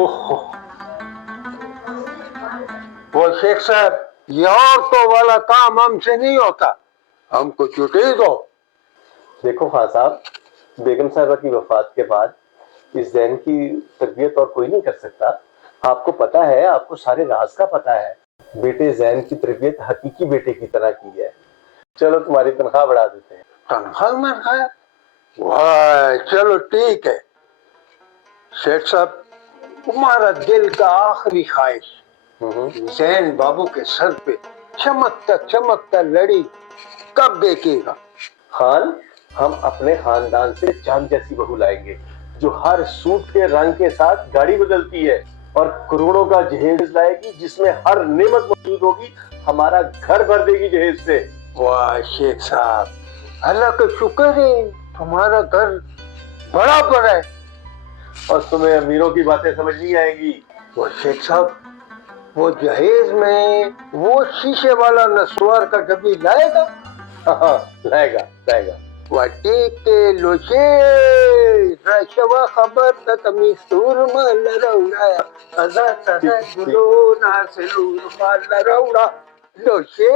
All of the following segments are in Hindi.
ओहो, वो शेख साहब, ये औरतों वाला काम हमसे नहीं होता, हमको छुट्टी दो। देखो खान साहब, बेगम साहिबा की वफात के बाद इस जैन की तरबियत और कोई नहीं कर सकता। आपको पता है, आपको सारे राज का पता है। बेटे जैन की तरबियत हकीकी बेटे की तरह की है। चलो तुम्हारी तनख्वाह बढ़ा देते हैं। तनख्वाह? वाह, चलो ठीक है। शेख साहब, तुम्हारा दिल का आखिरी ख्वाहिश जैन बाबू के सर पे चमकता चमकता लड़ी कब देखेगा? खान, हम अपने खानदान से चांद जैसी बहू लाएंगे जो हर सूट के रंग के साथ गाड़ी बदलती है और करोड़ों का जहेज लाएगी जिसमें हर नेमत मौजूद होगी। हमारा घर भर देगी जहेज से। वाह शेख साहब, अल्लाह का शुक्र है तुम्हारा घर बड़ा बड़ा है। और तुम्हें अमीरों की बातें समझ नहीं आएंगी। वो शेख साहब, वो जहेज में वो शीशे वाला नस्वार का डब्बी लाएगा? हाँ, लाएगा लाएगा। वाटी के लोचे रशवा खबर तक मिस्तूर माल रौड़ा अजा सदा गुलो ना सलूर माल रौड़ा लोचे।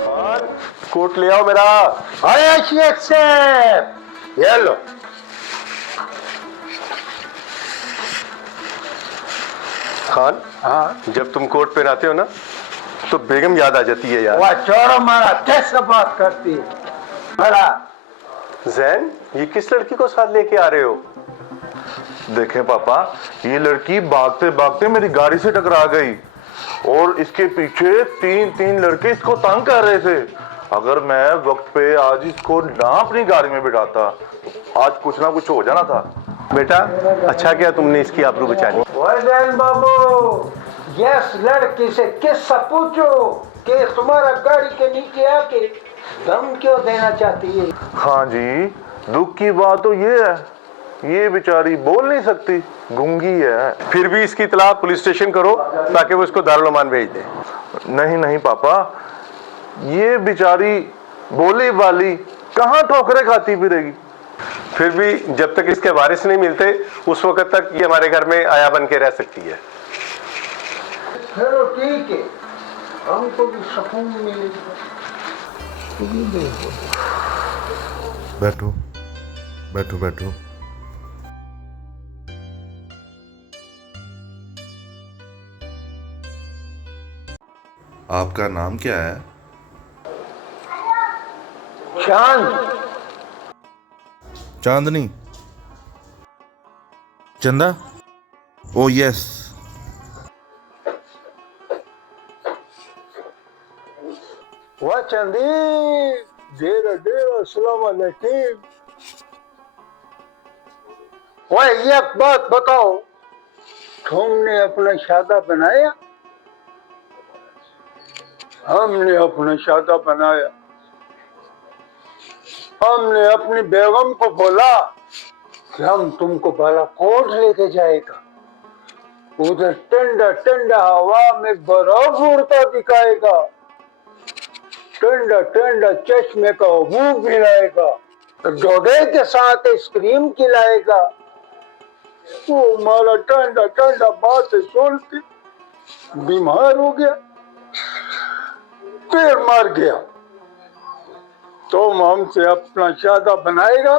खान, कोट ले आओ मेरा। आया शेख साहब, ये लो। खान, हाँ, जब तुम कोट पहनाते हो ना तो बेगम याद आ जाती है यार। वाह चोरो मारा, कैसे बात करती है बड़ा। जैन, ये किस लड़की को साथ लेके आ रहे हो? देखें पापा, ये लड़की भागते भागते मेरी गाड़ी से टकरा गई और इसके पीछे तीन लड़के इसको तंग कर रहे थे। अगर मैं वक्त पे आज इसको ना अपनी गाड़ी में बिठाता तो आज कुछ ना कुछ हो जाना था। बेटा, अच्छा किया तुमने इसकी आबरू बचा ली। जैन बाबू, यस लड़की से किस्सा पूछो कि तुम्हारा गाड़ी के नीचे आके दम क्यों देना चाहती है? हाँ जी, दुख की बात तो ये है, ये बेचारी बोल नहीं सकती, गूंगी है। फिर भी इसकी इतला पुलिस स्टेशन करो ताकि वो इसको दारुल अमान भेज दे। नहीं नहीं पापा, ये बेचारी बोली वाली कहाँ ठोकरे खाती फिरेगी। फिर भी जब तक इसके वारिस नहीं मिलते उस वक्त तक ये हमारे घर में आया बन के रह सकती है। चलो ठीक है, हमको भी सुकून मिलेगा। बैठो बैठो बैठो। आपका नाम क्या है? चांद। चांदनी? चंदा? ओ यस। वाह चंदी, डेरा डेरा, अस्सलाम वालेकुम। वाह, एक बात बताओ, तुमने अपना शादा बनाया? हमने अपना शादा बनाया। हमने अपनी बेगम को बोला कि हम तुमको बालाकोट लेके जाएगा, उधर ठंडा ठंडा हवा में बर्फ उड़ता दिखाएगा, ठंडा ठंडा चश्मे का मुंह पिलाएगा, डोडे के साथ आइसक्रीम खिलाएगा। वो हमारा ठंडा ठंडा बात सुन के बीमार हो गया, फिर मर गया। तुम हमसे अपना शादा बनाएगा?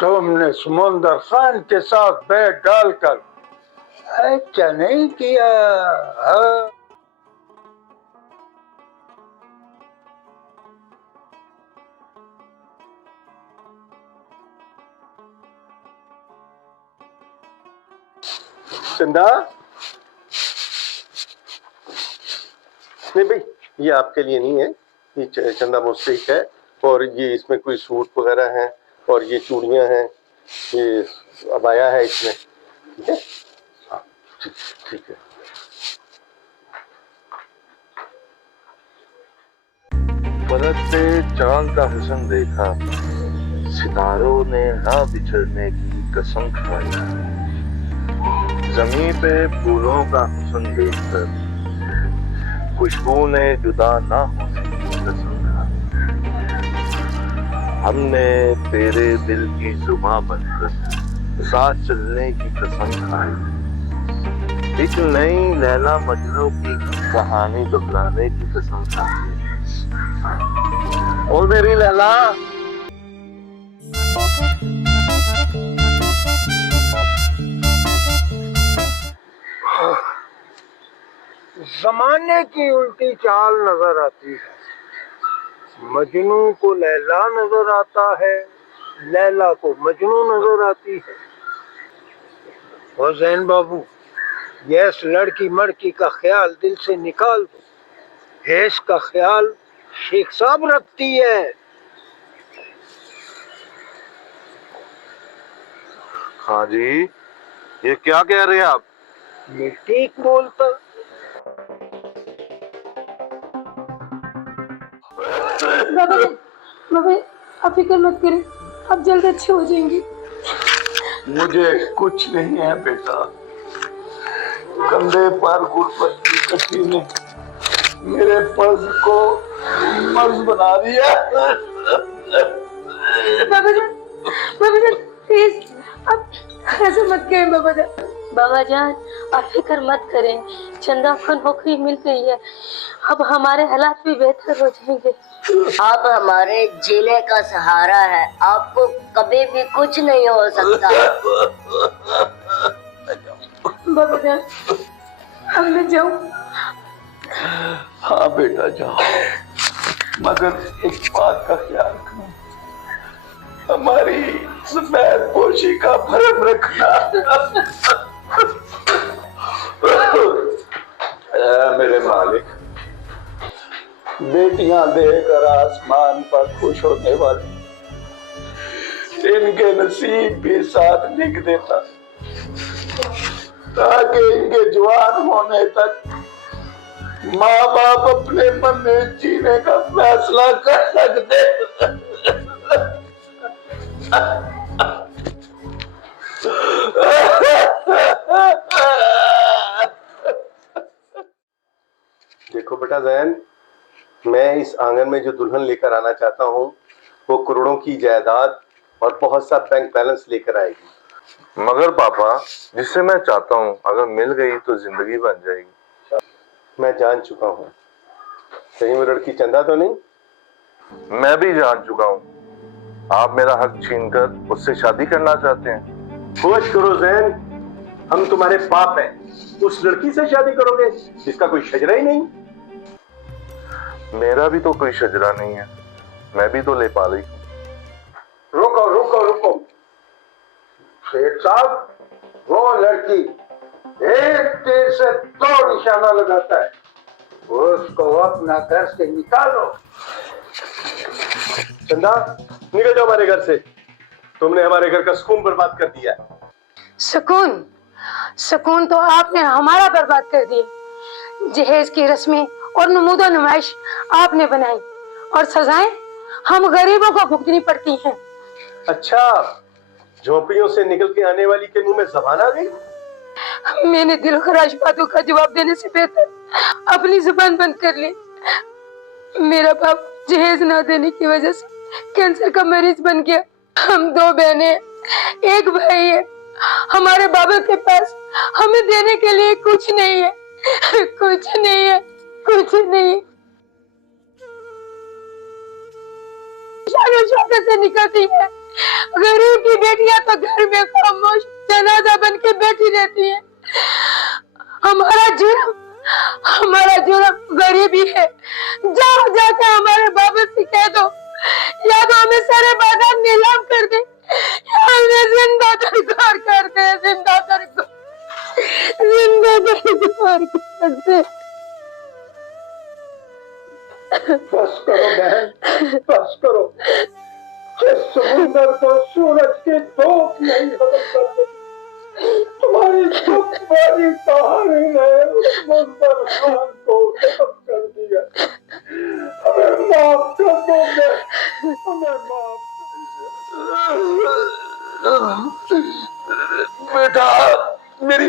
तुमने समंदर खान के साथ बैठ डालकर अच्छा नहीं किया। हाँ? चंदा, नहीं भाई, ये आपके लिए नहीं है, ये चंदा मुस्तहिक है। और ये इसमें कोई सूट वगैरह हैं और ये चूड़ियां हैं, ये अबाया है इसमें, ठीक है? हाँ ठीक, ठीक है। बरसते चांद का हुस्न देखा, सितारों ने ना बिछड़ने की कसम खाई। जमीन पे फूलों का हुस्न देखकर खुशबू ने जुदा ना होने की कसम खाई। हमने तेरे दिल की जुबां बनकर साथ चलने की कसम खाई। एक नई लैला मजनू की कहानी दोहराने की कसम खाई। ओ मेरी लैला, जमाने की उल्टी चाल नजर आती है। मजनू को लैला नजर आता है, लैला को मजनू नजर आती है। और जैन बाबू, ये इस लड़की मड़की का ख्याल दिल से निकाल दो। है इसका ख्याल शेख साहब रखती है। हाँ जी, ये क्या कह रहे हैं आप? ये ठीक बोलता। बाबा जी, बाबा जी, आप फिक्र मत करें, आप जल्द अच्छे हो जाएंगे। मुझे कुछ नहीं है बेटा, कंधे पर गुर्बत की कटी ने मेरे पर्स को मर्ज बना दिया। बाबा जी, प्लीज आप ऐसे मत करें बाबा जी। बाबा जान, आप फिक्र मत करें, चंदा को नौकरी मिल गई है, अब हमारे हालात भी बेहतर हो जाएंगे। आप हमारे जीने का सहारा है, आपको कभी भी कुछ नहीं हो सकता। बाबा जान, अब मैं जाऊं? हाँ बेटा जाओ, मगर एक बात का ख्याल करो, हमारी सफेद पोशी का भरम रखना। मेरे मालिक, बेटियां देकर आसमान पर खुश होने वाली इनके नसीब भी साथ लिख देता, ताकि इनके जवान होने तक माँ बाप अपने मन में जीने का फैसला कर सकते। देखो बेटा जैन, मैं इस आंगन में जो दुल्हन लेकर आना चाहता हूँ वो करोड़ों की जायदाद और बहुत सा बैंक बैलेंस लेकर आएगी। मगर पापा, जिसे मैं चाहता हूँ अगर मिल गई तो जिंदगी बन जाएगी। मैं जान चुका हूँ, कहीं वो लड़की चंदा तो नहीं? मैं भी जान चुका हूँ, आप मेरा हक छीनकर उससे शादी करना चाहते हैं। होश करो जैन, हम तुम्हारे बाप हैं, उस लड़की से शादी करोगे जिसका कोई शजरा ही नहीं? मेरा भी तो कोई शजरा नहीं है, मैं भी तो लेपाली हूँ। रुको रुको रुको शेख साहब, वो लड़की एक तीर से दो निशाना लगाता है, उसको अपना घर से निकालो। चंदा, निकल जाओ हमारे घर से, तुमने हमारे घर का सुकून बर्बाद कर दिया। सुकून? सुकून तो आपने हमारा बर्बाद कर दिया। जहेज की रस्में और नमूदो नुमाइश आपने बनाई और सजाएं हम गरीबों को भुगतनी पड़ती हैं। अच्छा, झोपड़ियों से निकल के आने वाली के मुंह में ज़बान आ गई? मैंने दिल खराश बातों का जवाब देने से बेहतर अपनी जुबान बंद कर ली। मेरा बाप जहेज न देने की वजह से कैंसर का मरीज बन गया। हम दो बहनें, एक भाई है। हमारे बाबा के पास हमें देने के लिए कुछ नहीं है, कुछ नहीं है, कुछ नहीं। शौक से निकलती है, गरीब की बेटियां तो घर में खामोश जनाजा बन के बैठी रहती है। हमारा जुर्म गरीबी है। जाओ जाके हमारे बाबा से कह दो, या तो हमें सारे बाजार नीलाम कर दे या हमें जिंदा दरकार कर दे, जिंदा दरकार कर दे। बस करो बहन, बस करो। जिस समुंदर को सूरज की धूप नहीं खत्म कर सकती, तुम्हारी दुख वाली कहानी ने उस मुंदर खान को खत्म कर दिया। हमें माफ कर दो, हमें माफ बेटा, मेरी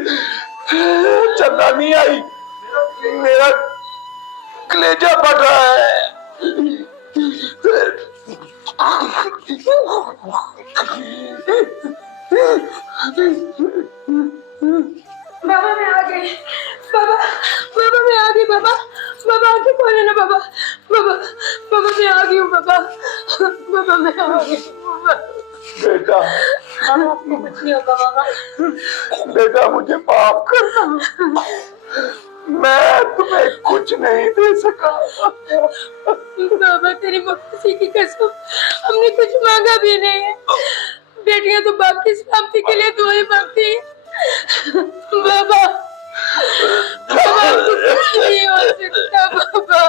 चंदा नहीं आई, कलेजा फट रहा है। बाबा मैं आ गई। बाबा बाबा मैं आ गई। बाबा बाबा आंखें खोले ना बाबा। बाबा बाबा मैं आ गई हूँ बाबा। बाबा मैं आ गई हूँ। बेटा आपको कुछ नहीं होगा बाबा। बेटा मुझे माफ करना, मैं तुम्हें कुछ नहीं दे सका। बाबा तेरी मक्सी की कसम, हमने कुछ मांगा भी नहीं है। बेटियां तो बाप की सलामती के लिए दुआएं मांगती है। बाबा बाबा हमसे कुछ नहीं हो सकता बाबा।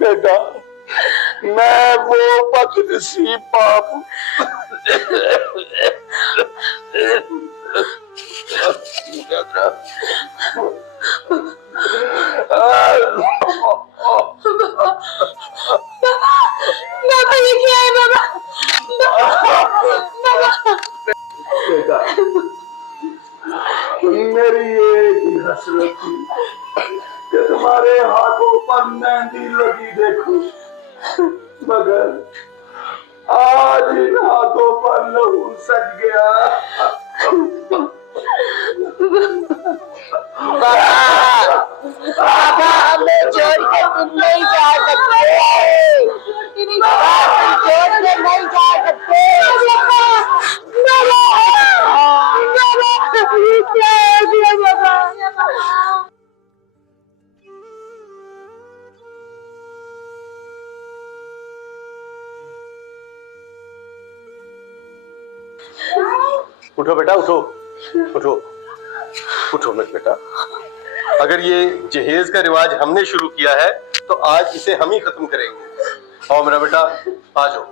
बेटा मैं वो बदनसीब बाप हूं। बाबा ये क्या है बाबा? बाबा बेटा मेरी एक ही हसरत थी कि तुम्हारे हाथों पर मेहंदी लगी देखूं, मगर आज इन हाथों पर लहू सज गया। बाबा हमें छोड़ के तुम नहीं जा सकते। बाबा तुम छोड़ के नहीं जा सकते। उठो बेटा, उठो उठो उठो मत बेटा। अगर ये जहेज का रिवाज हमने शुरू किया है तो आज इसे हम ही खत्म करेंगे। आओ मेरा बेटा, आ जाओ।